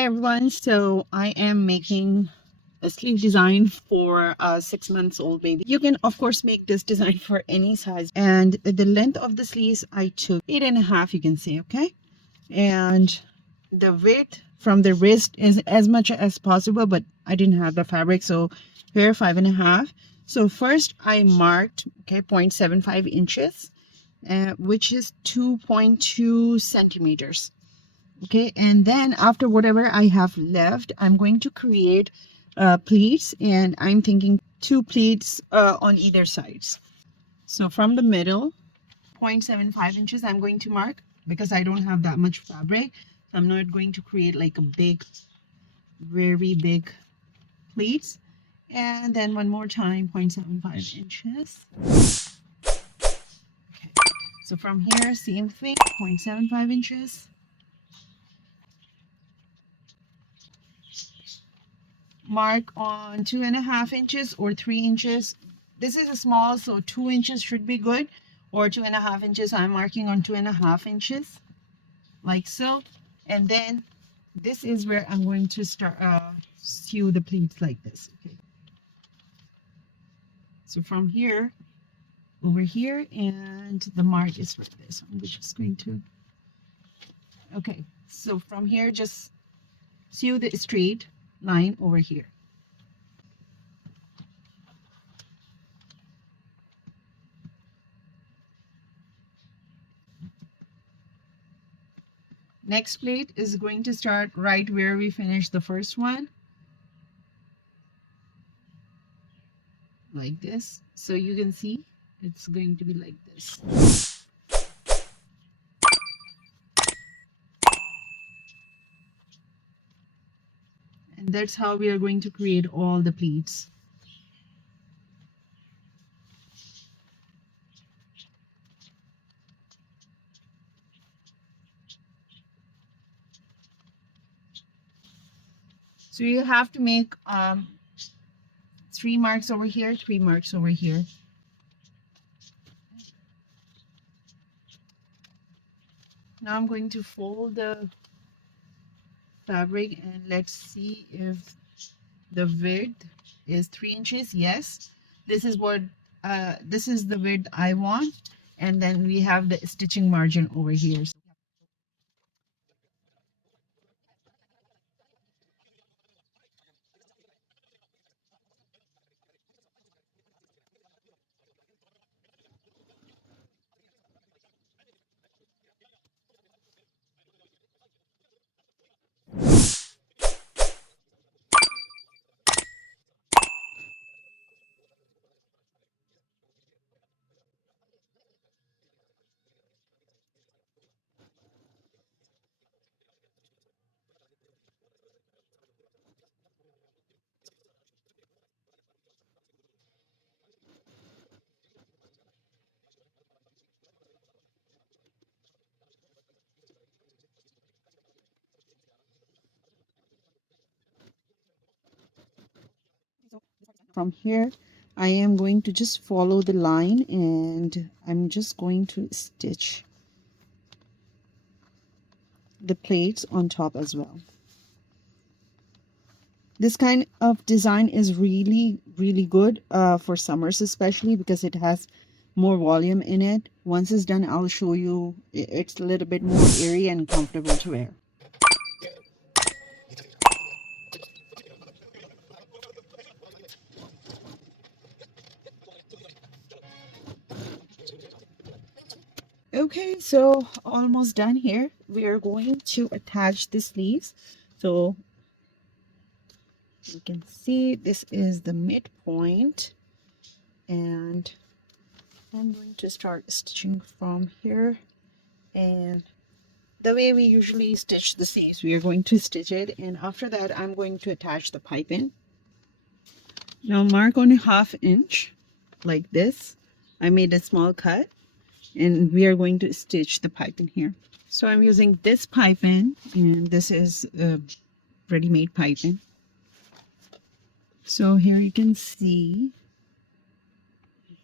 Hi everyone, so I am making a sleeve design for a 6 months old baby. You can of course make this design for any size, and the length of the sleeves I took 8.5, you can see, okay? And the width from the wrist is as much as possible, but I didn't have the fabric, so here 5.5. So first I marked, okay, 0.75 inches, which is 2.2 centimeters. Okay, and then after whatever I have left, I'm going to create pleats, and I'm thinking 2 pleats on either sides. So from the middle, 0.75 inches I'm going to mark, because I don't have that much fabric. So I'm not going to create like a big, very big pleats. And then one more time, 0.75 inches. Okay, so from here, same thing, 0.75 inches. Mark on 2.5 inches or 3 inches. This is a small, so 2 inches should be good, or 2.5 inches. I'm marking on 2.5 inches, like so. And then this is where I'm going to start sew the pleats like this. Okay, so from here over here, and the mark is for this. I'm just going to, okay, so from here just sew the straight line over here. Next plate is going to start right where we finished the first one, like this. So you can see it's going to be like this. And that's how we are going to create all the pleats. So you have to make 3 marks over here, 3 marks over here. Now I'm going to fold the fabric, and let's see if the width is 3 inches. Yes, this is what this is the width I want. And then we have the stitching margin over here. From here, I am going to just follow the line, and I'm just going to stitch the plates on top as well. This kind of design is really good for summers, especially because it has more volume in it. Once it's done, I'll show you. It's a little bit more airy and comfortable to wear. Okay, so almost done here. We are going to attach the sleeves. So you can see this is the midpoint, and I'm going to start stitching from here. And the way we usually stitch the sleeves, we are going to stitch it, and after that I'm going to attach the piping. Now mark on a 1/2 inch like this. I made a small cut, and we are going to stitch the piping here. So I'm using this piping, and this is ready-made piping. So here you can see,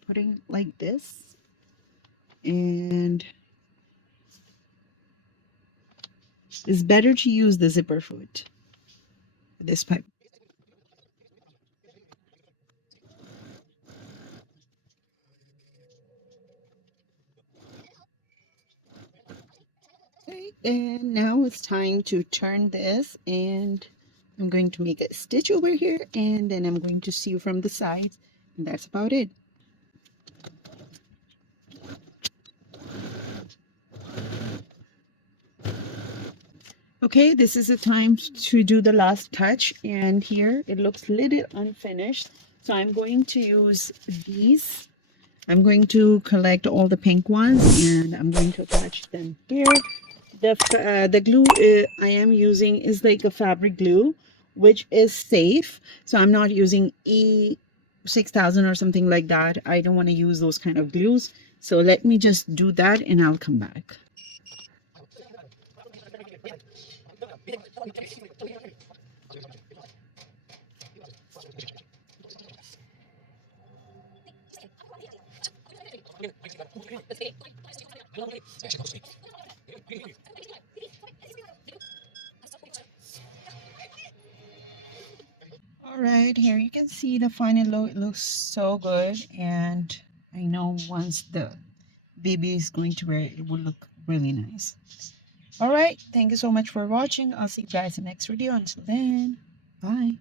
putting like this, and it's better to use the zipper foot. this pipe. Okay, and now it's time to turn this, and I'm going to make a stitch over here, and then I'm going to sew from the sides, and that's about it. Okay, this is the time to do the last touch, and here it looks a little unfinished, so I'm going to use these. I'm going to collect all the pink ones, and I'm going to attach them here. The glue I am using is like a fabric glue, which is safe, so I'm not using E6000 or something like that. I don't want to use those kind of glues, so let me just do that and I'll come back. All right, here you can see the final look. It looks so good, and I know once the baby is going to wear it, it will look really nice. All right, thank you so much for watching. I'll see you guys in the next video. Until then, bye.